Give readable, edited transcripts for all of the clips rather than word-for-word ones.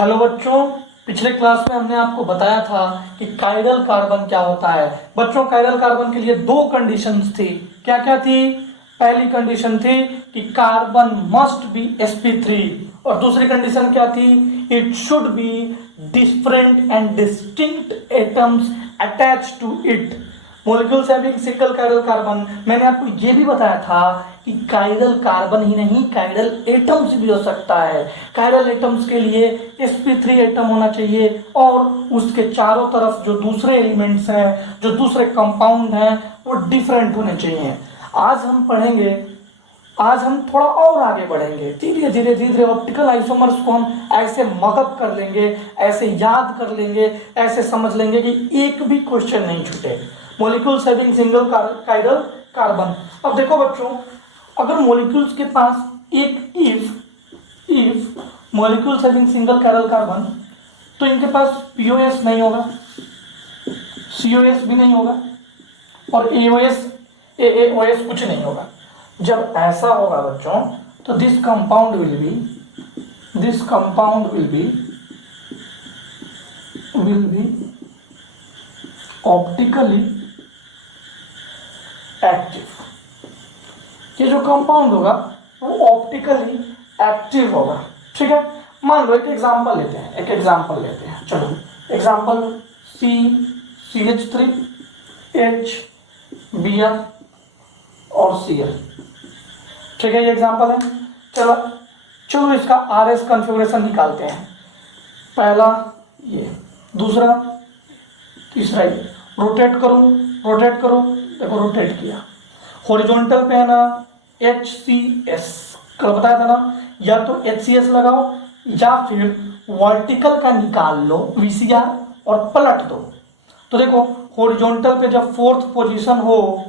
Hello बच्चों, पिछले class में हमने आपको बताया था कि कायरल कार्बन क्या होता है। बच्चों, कायरल कार्बन के लिए दो कंडीशंस थी। क्या क्या थी? पहली कंडीशन थी कि कार्बन मस्ट बी sp3 और दूसरी कंडीशन क्या थी? It should be different and distinct atoms attach to it. Molecules having single chiral carbon. मैंने आपको ये भी बताया था कि कायरल कार्बन ही नहीं, कायरल एटम्स भी हो सकता है। कायरल एटम्स के लिए sp3 एटम होना चाहिए और उसके चारों तरफ जो दूसरे एलिमेंट्स हैं, जो दूसरे कंपाउंड हैं, वो डिफरेंट होने चाहिए। आज हम थोड़ा और आगे बढ़ेंगे। धीरे धीरे धीरे ऑप्टिकल आइसोमर्स को हम ऐसे मगअप कर लेंगे, ऐसे याद कर लेंगे, ऐसे समझ लेंगे कि एक भी क्वेश्चन नहीं छूटे। Molecules having single chiral carbon. अब देखो बच्चों, अगर मॉलिक्यूल्स के पास एक if molecules having single chiral carbon, तो इनके पास पीओएस नहीं होगा, सीओएस भी नहीं होगा और एओएस एओएस कुछ नहीं होगा। जब ऐसा होगा बच्चों, तो this compound will be optically active. ये जो कंपाउंड होगा वो ऑप्टिकली एक्टिव होगा। ठीक है, मान लो एक एग्जांपल लेते हैं। चलो एग्जांपल CH3 HBr और Cl। ठीक है, ये एग्जांपल है। चलो इसका RS कॉन्फ़िगरेशन निकालते हैं। पहला ये, दूसरा, तीसरा ये। रोटेट करो, देखो रोटेट किया। हॉरिजॉन्टल पे है ना HCS, कल बताया था ना, या तो HCS लगाओ या फिर वर्टिकल का निकाल लो VCR और पलट दो। तो देखो हॉरिजॉन्टल पे जब फोर्थ पोजीशन हो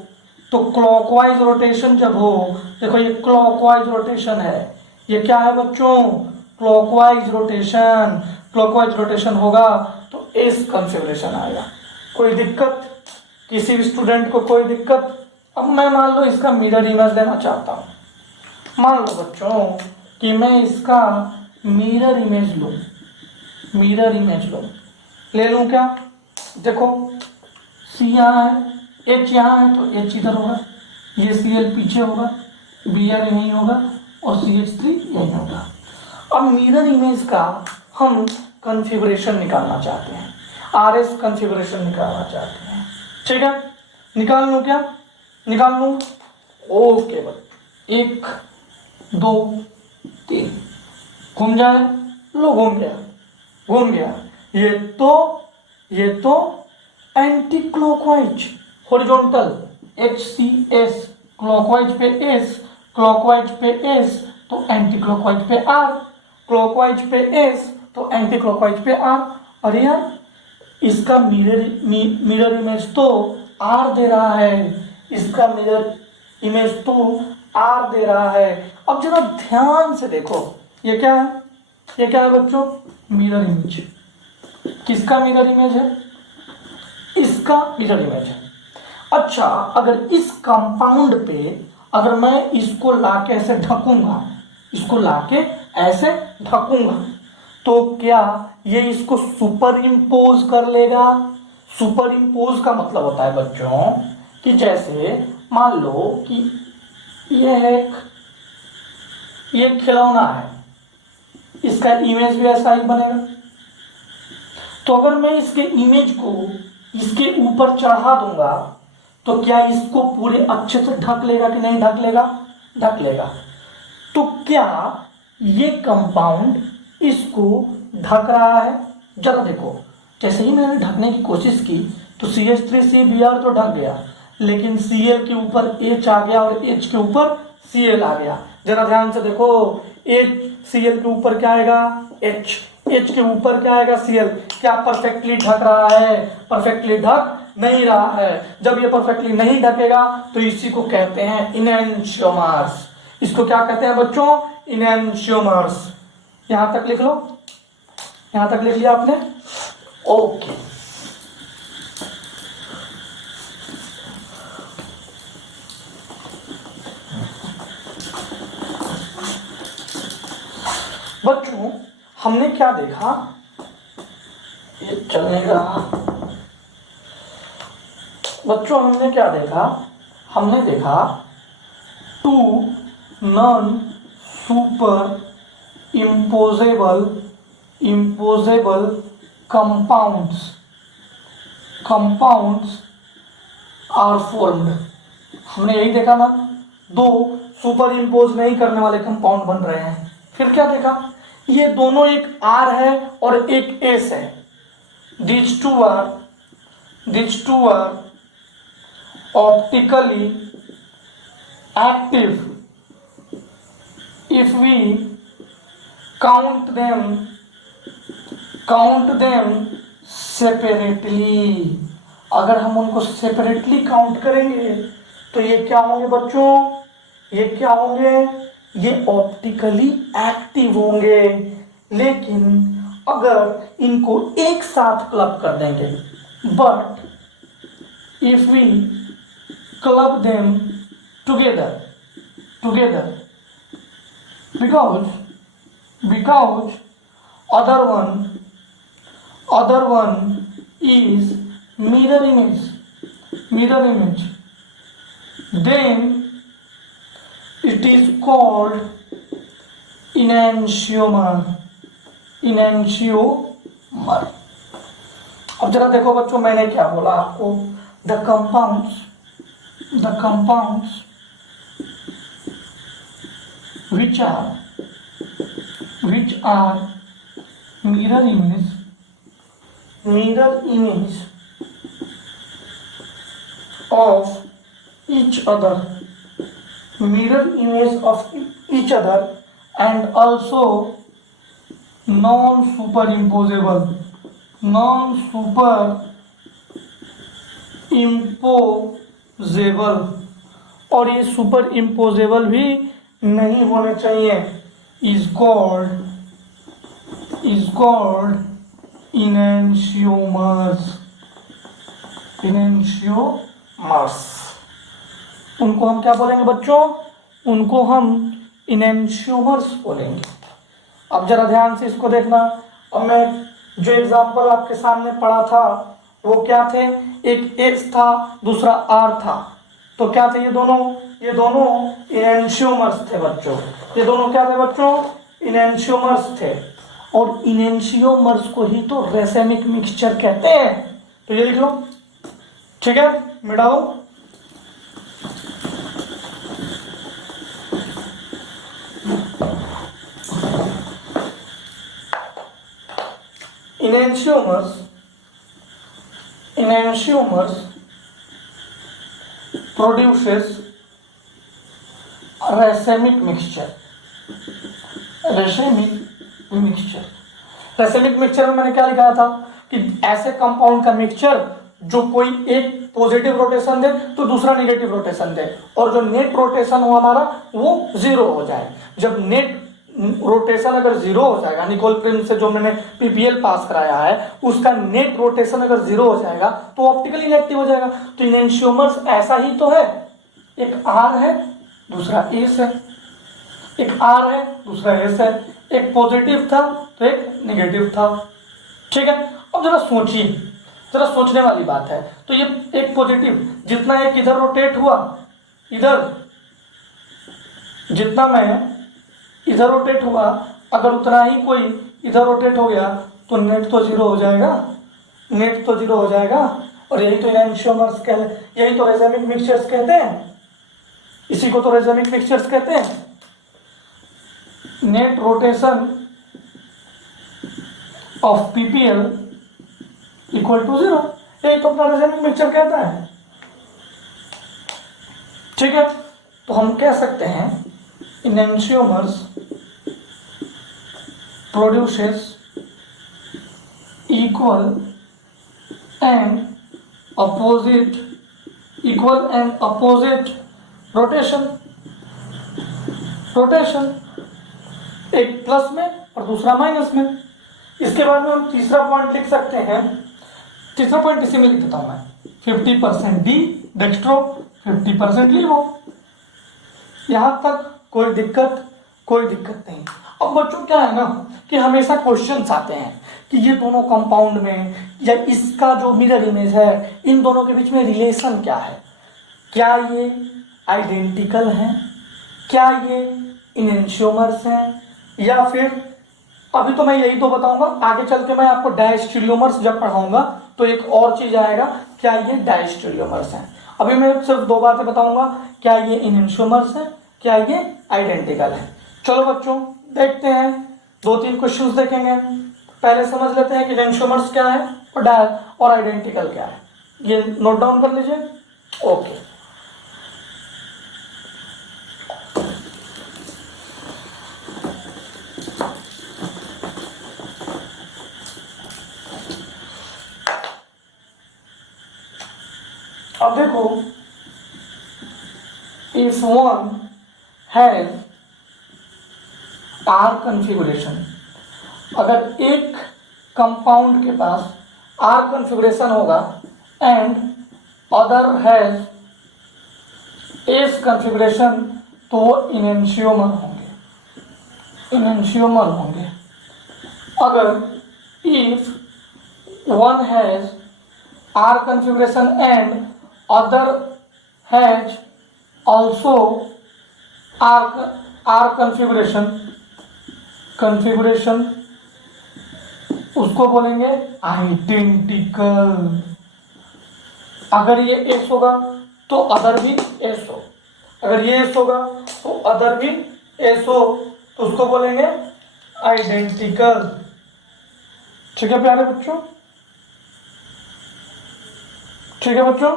तो क्लॉकवाइज रोटेशन जब हो, देखो ये क्लॉकवाइज रोटेशन है। ये क्या है बच्चों? क्लॉकवाइज रोटेशन होगा तो इस कॉन्फ़िगरेशन आएगा। कोई दिक्कत? किसी भी स्टूडेंट को कोई दिक्कत? अब मैं मान लो इसका मिरर इमेज लेना चाहता हूँ। मान लो बच्चों कि मैं इसका मिरर इमेज लूँ, ले लूँ क्या? देखो C यहाँ है, H यहाँ है, तो H इधर होगा, ये Cl पीछे होगा, Br यहीं होगा और CH3 यहीं होगा। अब मिरर इमेज का हम कॉन्फ़िगरेशन निकालना चाहते हैं, RS कॉन्फ़िगरेशन निकालना चाहते हैं। ठीक है, निकाल लूँ? ओके बच्चों, 1 2 3 घूम जाए, लो घूम गया। ये तो anti clockwise horizontal HCS, clockwise पे S, तो एंटी क्लॉकवाइज पे R, क्लॉकवाइज पे S तो एंटी क्लॉकवाइज पे R। अरे यार, इसका मिरर इमेज तो R दे रहा है, अब जरा ध्यान से देखो, ये क्या है बच्चों? Mirror image. किसका मिरर इमेज है? इसका मिरर इमेज है। अच्छा, अगर इस कंपाउंड पे अगर मैं इसको लाके ऐसे ढकूंगा, तो क्या ये इसको सुपर इम्पोज कर लेगा? सुपर इम्पोज का मतलब होता है बच्चों कि जैसे मान लो कि ये खिलौना है, इसका इमेज भी ऐसा ही बनेगा। तो अगर मैं इसके इमेज को इसके ऊपर चढ़ा दूंगा तो क्या इसको पूरे अच्छे से ढक लेगा कि नहीं ढक लेगा। तो क्या ये कंपाउंड इसको ढक रहा है? जरा देखो, जैसे ही मैंने ढकने की कोशिश की तो CH3CBr तो ढक गया, लेकिन Cl के ऊपर H आ गया और H के ऊपर Cl आ गया। जरा ध्यान से देखो, Cl के ऊपर क्या आएगा? H के ऊपर क्या आएगा? Cl। क्या परफेक्टली ढक रहा है? परफेक्टली ढक नहीं रहा है। जब ये परफेक्टली नहीं ढकेगा तो इसी को कहते हैं इनएंशियोमर्स। इसको क्या कहते हैं बच्चों? इनएंशियोमर्स। यहां तक लिख लो, यहां तक लिख लिया आपने? ओके, बच्चों हमने क्या देखा, ये चलने का बच्चों, हमने क्या देखा, हमने देखा two non super imposable compounds are formed। हमने यही देखा ना, दो सुपर इम्पोज नहीं करने वाले कंपाउंड बन रहे हैं। फिर क्या देखा, ये दोनों एक आर है और एक एस है। these two are optically active if we count them separately। अगर हम उनको सेपरेटली काउंट करेंगे तो ये क्या होंगे बच्चों, ये क्या होंगे, ये ऑप्टिकली एक्टिव होंगे। लेकिन अगर इनको एक साथ क्लब कर देंगे, but if we club them together because other one is mirror image, then it is called enantiomer। अब जरा देखो बच्चों, मैंने क्या बोला आपको, the compounds which are mirror image of each other, and also non-superimposable, और ये सुपर इम्पोजेबल भी नहीं होने चाहिए, is called enantiomers। उनको हम क्या बोलेंगे बच्चों, उनको हम enantiomers बोलेंगे। अब जरा ध्यान से इसको देखना। अब मैं जो एग्जाम्पल आपके सामने पढ़ा था वो क्या थे, एक एस था, दूसरा आर था। तो क्या थे ये दोनों इनेंशियोमर्स थे बच्चों। ये दोनों क्या थे बच्चों, इनेंशियोमर्स थे। और इनेंशियोमर्स को ही तो रेसेमिक मिक्सचर कहते हैं। तो ये लिख लो, ठीक है, मिटाओ। Enantiomers produces racemic mixture। Racemic mixture में मैंने क्या लिखा था कि ऐसे कंपाउंड का मिक्सचर जो कोई एक पॉजिटिव रोटेशन दे तो दूसरा नेगेटिव रोटेशन दे, और जो नेट रोटेशन हो हमारा वो 0 हो जाए। जब नेट रोटेशन अगर 0 हो जाएगा, निकोल प्रिंस से जो मैंने पीपीएल पास कराया है, उसका नेट रोटेशन अगर 0 हो जाएगा तो ऑप्टिकली इनएक्टिव हो जाएगा। तो इनेंशियोमर्स ऐसा ही तो है, एक आर है दूसरा एस है, एक आर है दूसरा एस है, एक पॉजिटिव था तो एक नेगेटिव था, ठीक है। अब जरा सोचिए, जरा सोचने वाली बात है। तो ये एक पॉजिटिव, जितना एक इधर रोटेट हुआ, इधर जितना मैं इधर रोटेट हुआ, अगर उतना ही कोई इधर रोटेट हो गया तो नेट तो 0 हो जाएगा, और यही तो इनेंशियोमर्स यही तो रेसेमिक मिक्सचर्स कहते हैं, इसी को तो रेसेमिक मिक्सचर्स कहते हैं। Net rotation of PPL equal to 0, यही तो अपना रेसेमिक मिक्सचर कहता है, ठीक है। तो हम कह सकते हैं enantiomers produces equal and opposite rotation, एक प्लस में और दूसरा माइनस में। इसके बाद में हम तीसरा पॉइंट लिख सकते हैं। तीसरा पॉइंट इसी में लिख देता हूं मैं, 50% डी डेक्स्ट्रो 50% लीवो। यहां तक कोई दिक्कत नहीं। अब बच्चों क्या है ना कि हमेशा क्वेश्चंस आते हैं कि ये दोनों कंपाउंड में या इसका जो मिरर इमेज है इन दोनों के बीच में रिलेशन क्या है, क्या ये आइडेंटिकल हैं, क्या ये इनेंशियोमर्स हैं, या फिर अभी तो मैं यही तो बताऊंगा, आगे चल के मैं आपको डायस्टेरियोमर्स जब पढ़ाऊंगा तो एक और चीज आएगा, क्या ये डायस्टेरियोमर्स हैं। अभी मैं सिर्फ दो बातें बताऊंगा, क्या ये इनेंशियोमर्स हैं, क्या ये आइडेंटिकल है। चलो बच्चों देखते हैं, दो तीन क्वेश्चंस देखेंगे। पहले समझ लेते हैं कि इनेंशियोमर्स क्या है और आइडेंटिकल क्या है। ये नोट डाउन कर लीजिए। ओके, अब देखो, if one has R configuration, अगर एक कंपाउंड के पास आर कन्फिगुरेशन होगा and other has S configuration, तो वो इनेंशियोमर होंगे। अगर if one has R configuration and other has also R configuration, उसको बोलेंगे आइडेंटिकल। अगर ये S होगा तो अदर भी S हो, अगर ये S होगा तो अदर भी S हो, तो उसको बोलेंगे आइडेंटिकल। ठीक है प्यारे बच्चों, ठीक है बच्चों।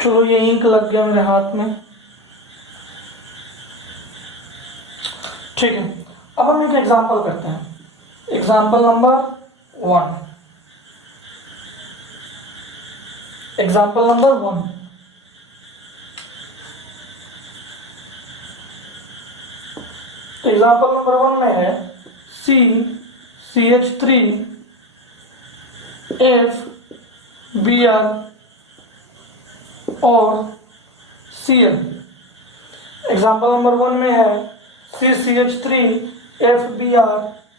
चलो ये इंक लग गया मेरे हाथ में। ठीक है, अब हम एक एग्जांपल करते हैं। Example number 1, example number 1, example number 1 में है CH3 FBr और Cl। एग्जाम्पल नंबर 1 में है CH3 FBr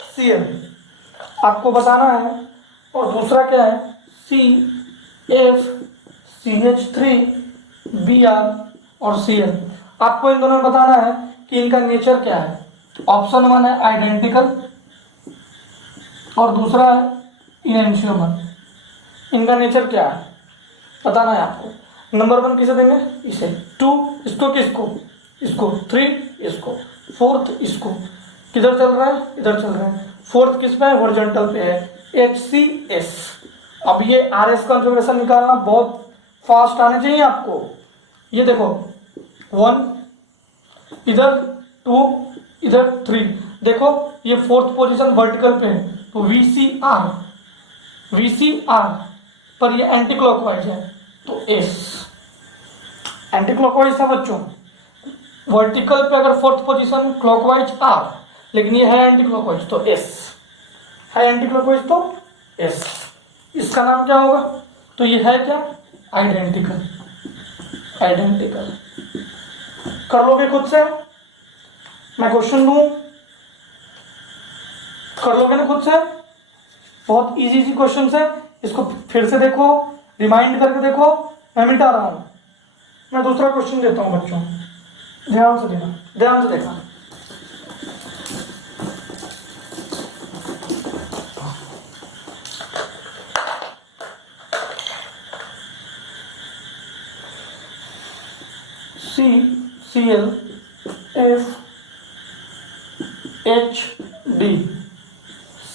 Cl, आपको बताना है। और दूसरा क्या है CH3Br और Cl, आपको इन दोनों में बताना है कि इनका नेचर क्या है। ऑप्शन 1 है आइडेंटिकल और दूसरा है इनेंशियोमर। इनका नेचर क्या है बताना है आपको। नंबर 1 किसे देंगे, इसे 2, इसको किसको, इसको 3, इसको 4th, इसको किधर चल रहा है, इधर चल रहा है। 4th किस पे है, हॉरिजॉन्टल पे है, HCS। अब ये RS कॉन्फ़िगरेशन निकालना बहुत फास्ट आने चाहिए आपको। ये देखो 1 इधर, 2 इधर, 3, देखो ये 4th पोजीशन वर्टिकल पे है, तो VCR पर ये एंटी क्लॉकवाइज है, तो S एंटी क्लॉकवाइज था बच्चों। वर्टिकल पे अगर 4th पोजीशन क्लॉकवाइज R, लेकिन ये है एंटी क्लॉकवाइज तो S है, एंटी क्लॉकवाइज तो S। इसका नाम क्या होगा, तो ये है क्या, आइडेंटिकल। आइडेंटिकल कर लोगे खुद से, मैं क्वेश्चन दूं, कर लोगे ना खुद से। बहुत इजी क्वेश्चन है, इसको फिर से देखो, रिमाइंड करके देखो, मैं मिटा रहा हूं। मैं दूसरा क्वेश्चन देता हूं बच्चों, ध्यान से देना, ध्यान से देखना। CL FHD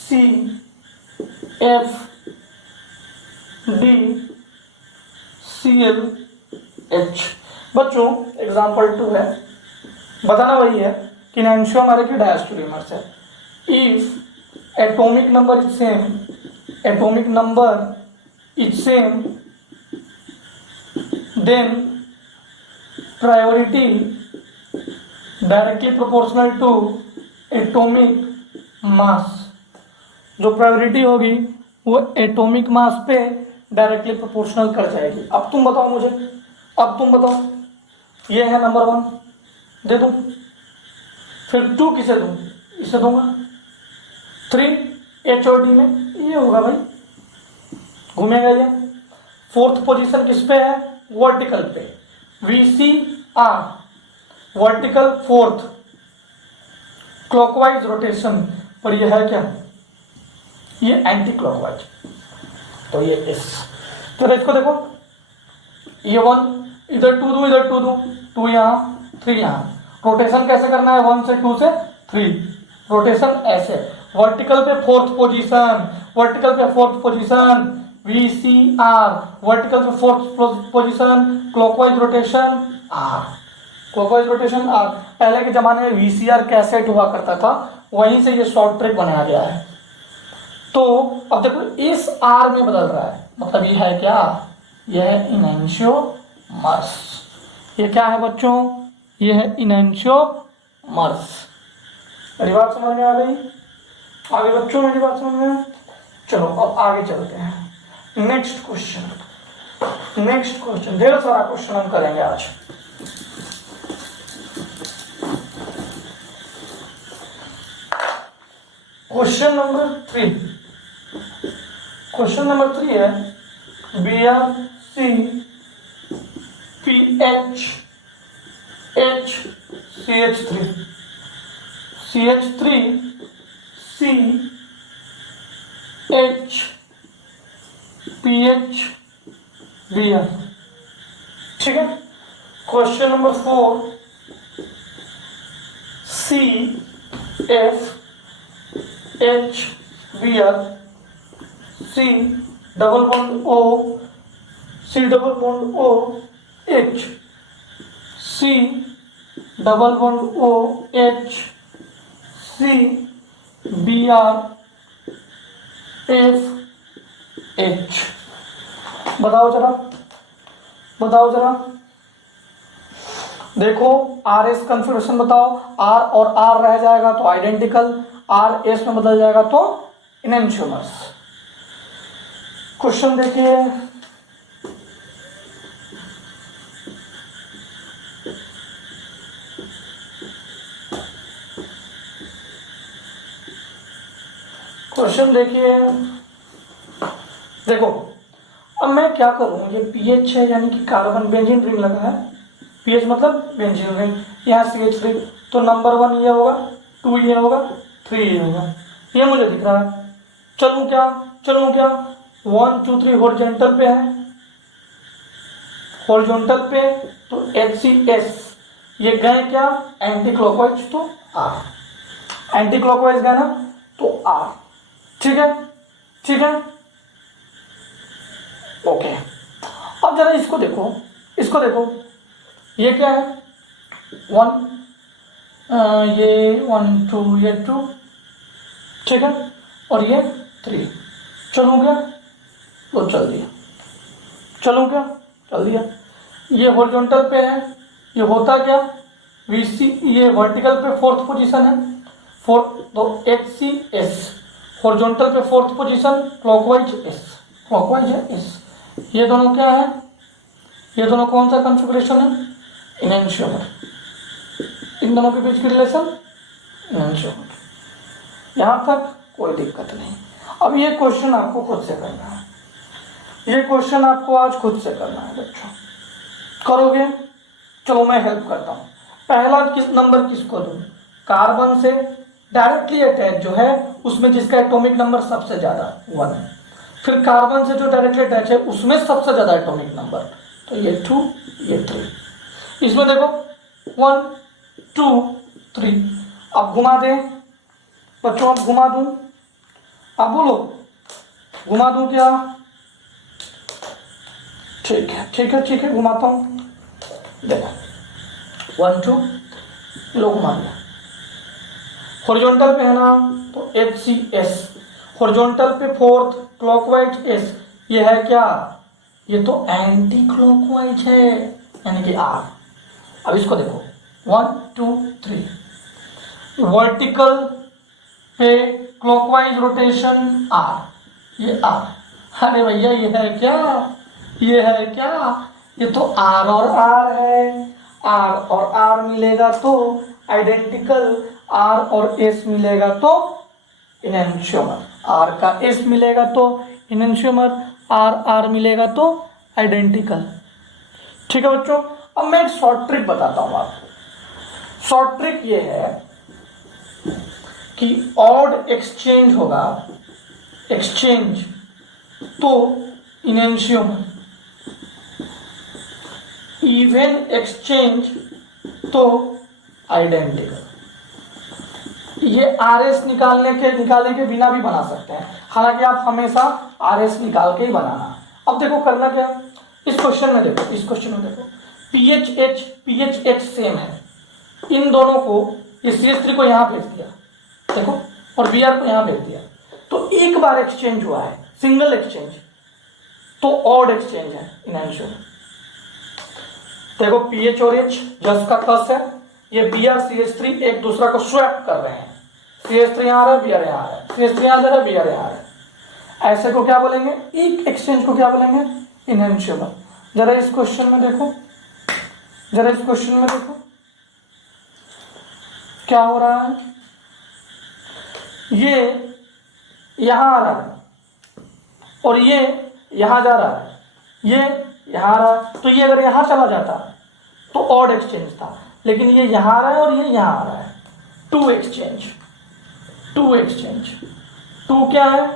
CFD CLH। बच्चों एग्जाम्पल 2 है, बताना वही है कि एंशियोमर की डायस्टेरियोमर्स है। If atomic number is same, atomic number is same, then priority directly proportional to atomic mass. जो प्रायोरिटी होगी वो एटॉमिक मास पे डायरेक्टली प्रोपोर्शनल कर जाएगी। अब तुम बताओ मुझे, अब तुम बताओ, ये है नंबर 1 दे दूं, फिर 2 किसे दूं, इसे दूंगा, 3 एच और डी में ये होगा भाई, घूमेगा ये। 4th पोजीशन किस पे है, वर्टिकल पे, वीसी आर वर्टिकल 4th क्लॉकवाइज रोटेशन पर ये है क्या, ये एंटी क्लॉकवाइज, तो ये इस, तो इसको देखो, ये 1 इधर 2 दूं, इधर 2 दूं, 2 यहाँ 3 यहाँ, रोटेशन कैसे करना है, 1 से 2 से 3, रोटेशन ऐसे, वर्टिकल पे 4th पोजीशन, वर्टिकल पे 4th पोजीशन, VCR, वर्टिकल पे 4th position, clockwise rotation R, clockwise rotation R। पहले के जमाने में VCR कैसेट हुआ करता था, वहीं से ये शॉर्ट ट्रिक बनाया गया है। तो अब देखो इस R में बदल रहा है, मतलब ये है क्या, यह है इनैंशियोमर्स, ये क्या है बच्चों, ये है इनैंशियोमर्स। मेरी बात समझ में आ गई, आगे बच्चों मेरी बात समझ में, चलो अब आगे चलते हैं। नेक्स्ट क्वेश्चन, नेक्स्ट क्वेश्चन, ढेर सारा क्वेश्चन हम करेंगे आज। क्वेश्चन नंबर 3, क्वेश्चन नंबर 3 है BrC PH H CH3 CH3 C H PH Br, ठीक है। Question number 4 C F H Br C double bond O C double bond O H C double bond O H C Br F H, बताओ जरा, बताओ जरा, देखो R S configuration बताओ, are और are रह जाएगा तो आइडेंटिकल, आर एस में बदल जाएगा तो इनैंशियोमर्स। क्वेश्चन देखिए, क्वेश्चन देखिए, देखो अब मैं क्या करूं, ये पीएच है यानी कि कार्बन बेंजीन रिंग लगा है, पीएच मतलब बेंजीन रिंग, यहाँ CH रिंग, तो नंबर 1 ये होगा, 2 ये होगा, 3 ये होगा, ये मुझे दिख रहा है। चलूं क्या, चलूं क्या, 1 2 3 हॉरिजॉन्टल पे है, हॉरिजॉन्टल पे, तो HCS ये गए क्या एंटी क्लॉकवाइज, तो R, एंटी क्लॉकवाइज गए ना तो R, ठीक है, ठीक है, ओके। अब जरा इसको देखो, इसको देखो, ये क्या है 1, ये 1 2, ये 2, ठीक है, और ये 3, चलूँ क्या, तो चल दिया, चलूँ क्या, चल दिया। ये हॉरिजॉन्टल पे है, ये होता क्या, VC ये वर्टिकल पे 4th पोजीशन है, 4, तो HCS हॉरिजॉन्टल पे 4th position, clockwise S, clockwise है S, ये दोनों क्या है, ये दोनों कौन सा कॉन्फ़िगरेशन है, इनैंशियोमर, इन दोनों के बीच की रिलेशन इनैंशियोमर। यहाँ तक कोई दिक्कत नहीं। अब ये क्वेश्चन आपको खुद से करना है, ये क्वेश्चन आपको आज खुद से करना है बच्चों, करोगे, चलो मैं हेल्प करता हूँ। पहला किस नंबर किसको दूँ, कार्बन से डायरेक्टली अटैच जो है उसमें जिसका एटॉमिक नंबर सबसे ज़्यादा 1, फिर कार्बन से जो डायरेक्टली अटैच है उसमें सबसे ज़्यादा एटॉमिक नंबर, तो ये 2 ये 3, इसमें देखो 1 2 3। अब घुमा दें बच्चों, अब घुमा दूं, आप बोलो घुमा दूं क्या, ठीक है ठीक है ठीक है, घुमाता हूँ, देखो 1 2 लो घुमा दिया, हॉरिजॉन्टल पे है ना तो HCS, हॉरिजॉन्टल पे 4th क्लॉकवाइज S, ये है क्या, ये तो एंटी क्लॉकवाइज है यानी कि R। अब इसको देखो 1 2 3, वर्टिकल है क्लॉकवाइज रोटेशन आर, ये आर। अरे भैया ये है क्या, ये है क्या, ये तो आर और आर है। आर और आर मिलेगा तो आइडेंटिकल, आर और एस मिलेगा तो इनैंशियोमर, आर का एस मिलेगा तो इनैंशियोमर, आर आर मिलेगा तो आइडेंटिकल। ठीक है बच्चों, अब मैं एक शॉर्ट ट्रिक बताता हूं आपको। शॉर्ट ट्रिक ये है कि ऑड एक्सचेंज होगा, एक्सचेंज तो इनैंशियोमर, इवन एक्सचेंज तो आइडेंटिकल। ये आर एस निकाले के बिना भी बना सकते हैं, हालांकि आप हमेशा आर एस निकाल के ही बनाना। अब देखो करना क्या है, इस क्वेश्चन में देखो, इस क्वेश्चन में देखो पीएच एच सेम है, इन दोनों को, इस CH3 को यहाँ भेज दिया देखो, और Br को यहाँ भेज दिया, तो एक बार एक्सचेंज हुआ है, सिंगल एक्सचेंज, तो ऑड एक्सचेंज है इनैंशियोमर। देखो पीएच और एच जस का तस है, ये Br CH3 एक दूसरा को स्वैप कर रहे हैं, CH3 यहाँ आ रहा है, Br यहाँ आ रहा है, CH3 यहाँ जा रहा है, Br यहाँ आ रहा है, ऐसे को क्या बोलेंगे, एक एक्सचेंज को क्या बोलेंगे, इनैंशियोमर। जरा इस क्वेश्चन में देखो, जरा इस क्वेश्चन में देखो क्या हो रहा है, ये यहां आ रहा है और ये यहां जा रहा है, ये यहां आ रहा है, तो ये अगर यहां चला जाता तो ऑड एक्सचेंज था, लेकिन ये यहां आ रहा है और ये यहां आ रहा है, two exchange, two exchange. Two क्या है,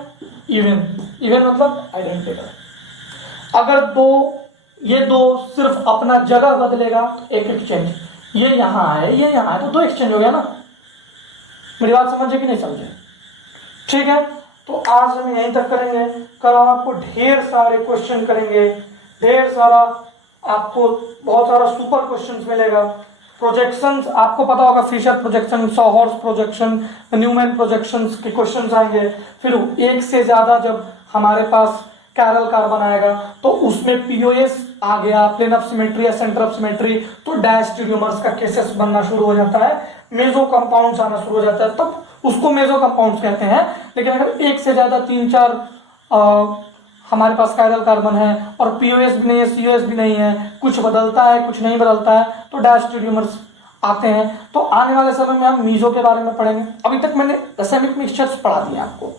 इवन, इवन मतलब आइडेंटिकल। अगर दो, ये दो सिर्फ अपना जगह बदलेगा तो एक एक्सचेंज, ये यहां है ये यहां है, तो दो एक्सचेंज हो गया ना। मेरी बात समझे कि नहीं समझे? ठीक है, तो आज हम यहीं तक करेंगे, कल हम आपको ढेर सारे क्वेश्चन करेंगे, ढेर सारा आपको बहुत सारा सुपर क्वेश्चंस मिलेगा। प्रोजेक्शंस आपको पता होगा, Fisher projection, sawhorse projection, Newman projections के क्वेश्चंस आएंगे। फिर एक से ज्यादा जब हमारे पास कैरल कार्बन आएगा तो उसमें पीओएस आ गया, प्लेन ऑफ सिमेट्री या सेंटर ऑफ सिमेट्री, तो डैश टेरियोमर्स का केसेस बनना शुरू हो जाता है, मेजो कंपाउंड्स आना शुरू हो जाता है, तब उसको मेजो कंपाउंड्स कहते हैं। लेकिन अगर एक से ज्यादा 3-4 हमारे पास कायरल कार्बन है और पीओएस भी नहीं है, सीओएस भी नहीं है, कुछ बदलता है कुछ नहीं बदलता है, तो डैश टेरियोमर्स आते हैं। तो आने वाले समय में हम मीजो के बारे में पढ़ेंगे। अभी तक मैंने रासायनिक मिक्सचर्स पढ़ा दिए आपको,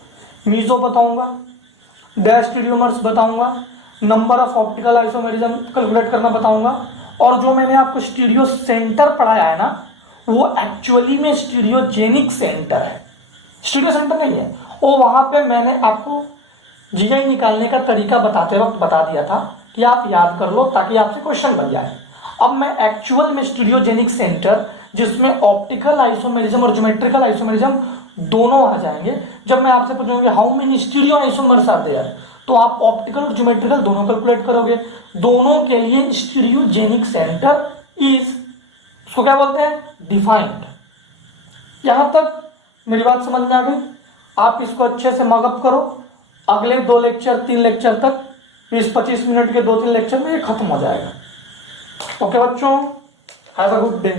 मीजो बताऊंगा, डैश टेरियोमर्स बताऊंगा, number of optical isomerism calculate करना बताऊंगा, और जो मैंने आपको स्टीरियो सेंटर पढ़ाया है ना, वो एक्चुअली में स्टीरियोजेनिक सेंटर है, स्टीरियो सेंटर नहीं है वो। वहां पे मैंने आपको जीआई निकालने का तरीका बताते वक्त बता दिया था कि आप याद कर लो ताकि आपसे क्वेश्चन बन जाए। अब मैं एक्चुअल में स्टीरियोजेनिक सेंटर, जिसमें ऑप्टिकल आइसोमेरिज्म और ज्योमेट्रिकल आइसोमेरिज्म दोनों आ जाएंगे, जब मैं आपसे पूछूंगा how many stereo isomers are there, तो आप ऑप्टिकल और ज्योमेट्रिकल दोनों कैलकुलेट करोगे। दोनों के लिए स्टीरियोजेनिक सेंटर इज, उसको क्या बोलते हैं, डिफाइंड। यहां तक मेरी बात समझ में आ गई? आप इसको अच्छे से मगअप करो, अगले 2 लेक्चर 3 लेक्चर तक, 20-25 मिनट के 2-3 लेक्चर में ये खत्म हो जाएगा। ओके बच्चों, हैव अ गुड डे।